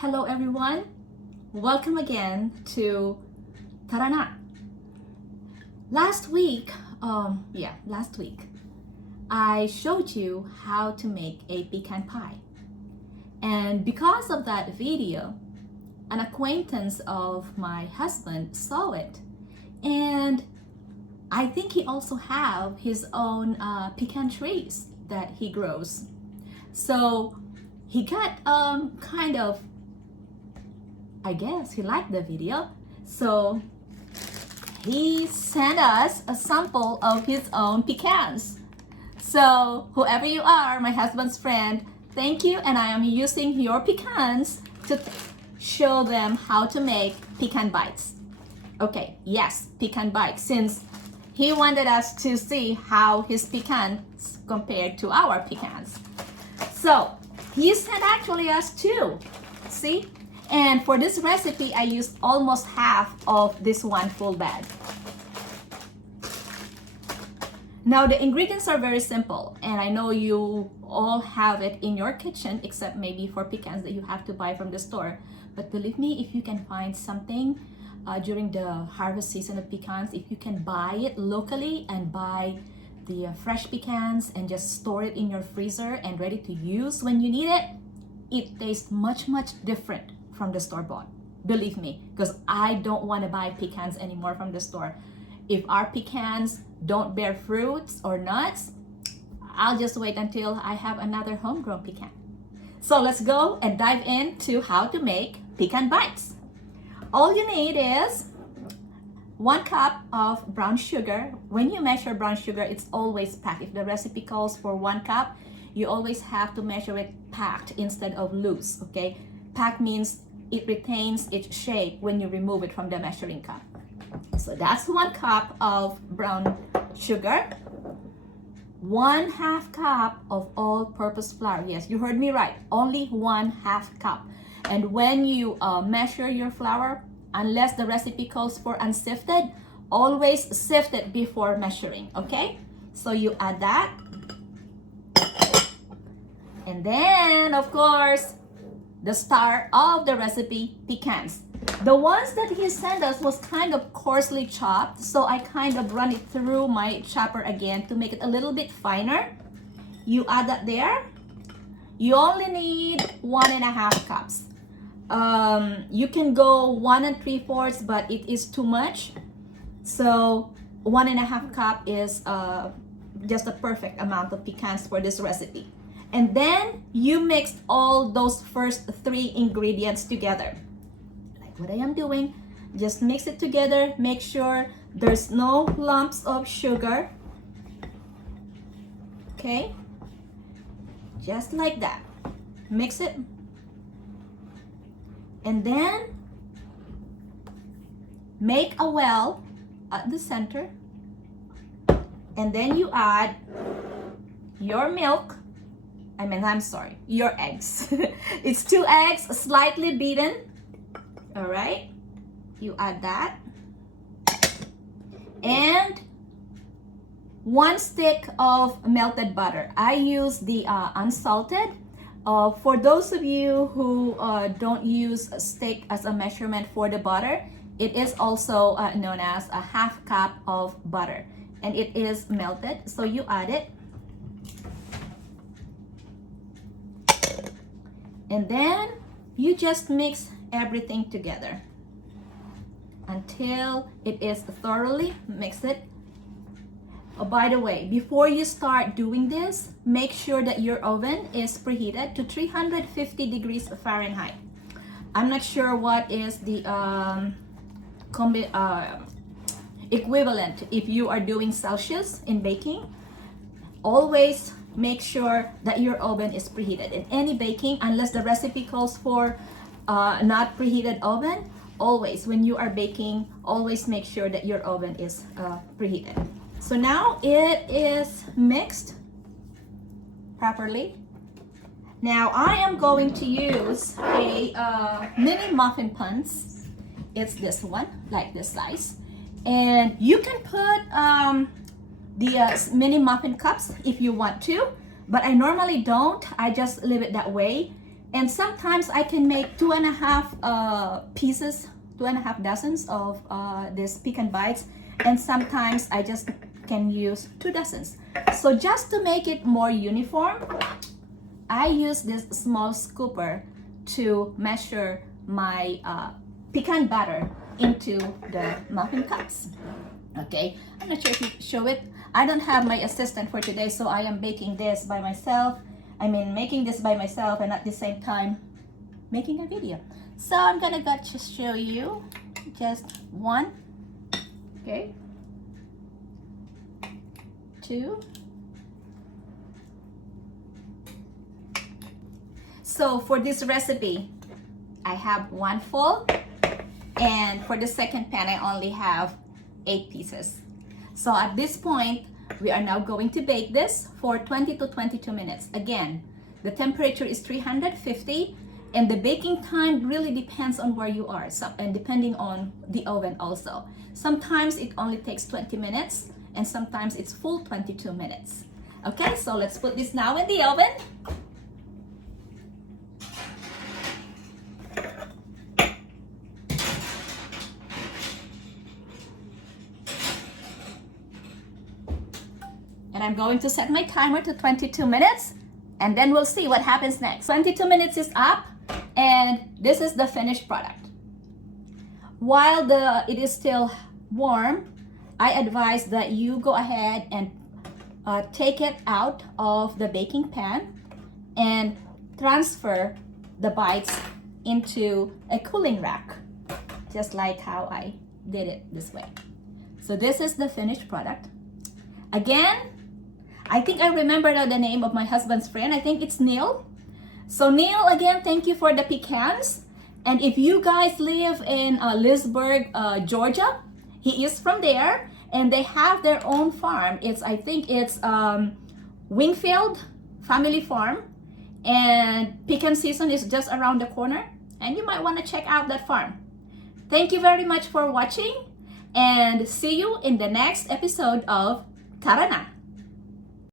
Hello everyone, welcome again to Tara Na. Last week, I showed you how to make a pecan pie. And because of that video, an acquaintance of my husband saw it. And I think he also have his own pecan trees that he grows. So he got I guess he liked the video. So he sent us a sample of his own pecans. So whoever you are, my husband's friend, thank you, and I am using your pecans to show them how to make pecan bites. Okay, yes, pecan bites, since he wanted us to see how his pecans compared to our pecans. So he sent actually us two, see? And for this recipe, I used almost half of this one full bag. Now the ingredients are very simple, and I know you all have it in your kitchen, except maybe for pecans that you have to buy from the store. But believe me, if you can find something during the harvest season of pecans, if you can buy it locally and buy the fresh pecans and just store it in your freezer and ready to use when you need it, it tastes much different from the store-bought. Believe me, because I don't want to buy pecans anymore from the store. If our pecans don't bear fruits or nuts, I'll just wait until I have another homegrown pecan. So let's go and dive into how to make pecan bites. All you need is 1 cup of brown sugar. When you measure brown sugar, it's always packed. If the recipe calls for 1 cup, you always have to measure it packed instead of loose, okay? Packed means it retains its shape when you remove it from the measuring cup. So that's 1 cup of brown sugar, 1/2 cup of all-purpose flour. Yes, you heard me right, only 1/2 cup. And when you measure your flour, unless the recipe calls for unsifted, always sift it before measuring, okay? So you add that. And then, of course, the star of the recipe, pecans. The ones that he sent us was kind of coarsely chopped, so I kind of run it through my chopper again to make it a little bit finer. You add that there. You only need 1.5 cups. You can go 1 3/4, but it is too much. So 1.5 cup is just a perfect amount of pecans for this recipe. And then you mix all those first 3 ingredients together. Like what I am doing, just mix it together. Make sure there's no lumps of sugar. Okay? Just like that. Mix it. And then make a well at the center. And then you add your milk. Your eggs. It's 2 eggs, slightly beaten. All right, you add that. And 1 stick of melted butter. I use the unsalted. For those of you who don't use a stick as a measurement for the butter, it is also known as a 1/2 cup of butter. And it is melted, so you add it. And then you just mix everything together until it is thoroughly mixed. Oh, by the way, before you start doing this, make sure that your oven is preheated to 350 degrees Fahrenheit. I'm not sure what is the equivalent if you are doing Celsius in baking. Always make sure that your oven is preheated. In any baking, unless the recipe calls for not preheated oven, always when you are baking, always make sure that your oven is preheated. So now it is mixed properly. Now I am going to use a mini muffin pans. It's this one, like this size. And you can put the mini muffin cups if you want to, but I normally don't. I just leave it that way. And sometimes I can make 2.5 pieces, 2.5 dozens of this Pecan Bites, and sometimes I just can use 2 dozens. So just to make it more uniform, I use this small scooper to measure my pecan batter into the muffin cups. Okay, I'm not sure if you show it. I don't have my assistant for today, so I am baking this by myself. Making this by myself and at the same time making a video. So I'm gonna just show you just 1, okay, 2. So for this recipe, I have 1 full, and for the second pan, I only have 8 pieces. So at this point, we are now going to bake this for 20 to 22 minutes. Again, the temperature is 350, and the baking time really depends on where you are, and depending on the oven also. Sometimes it only takes 20 minutes, and sometimes it's full 22 minutes. Okay, so let's put this now in the oven. And I'm going to set my timer to 22 minutes, and then we'll see what happens next. 22 minutes is up, and this is the finished product. While it is still warm, I advise that you go ahead and take it out of the baking pan and transfer the bites into a cooling rack, just like how I did it this way. So this is the finished product. Again, I think I remember now the name of my husband's friend. I think it's Neil. So Neil, again, thank you for the pecans. And if you guys live in Leesburg, Georgia, he is from there, and they have their own farm. I think it's Wingfield Family Farm, and pecan season is just around the corner, and you might want to check out that farm. Thank you very much for watching, and see you in the next episode of Tara Na!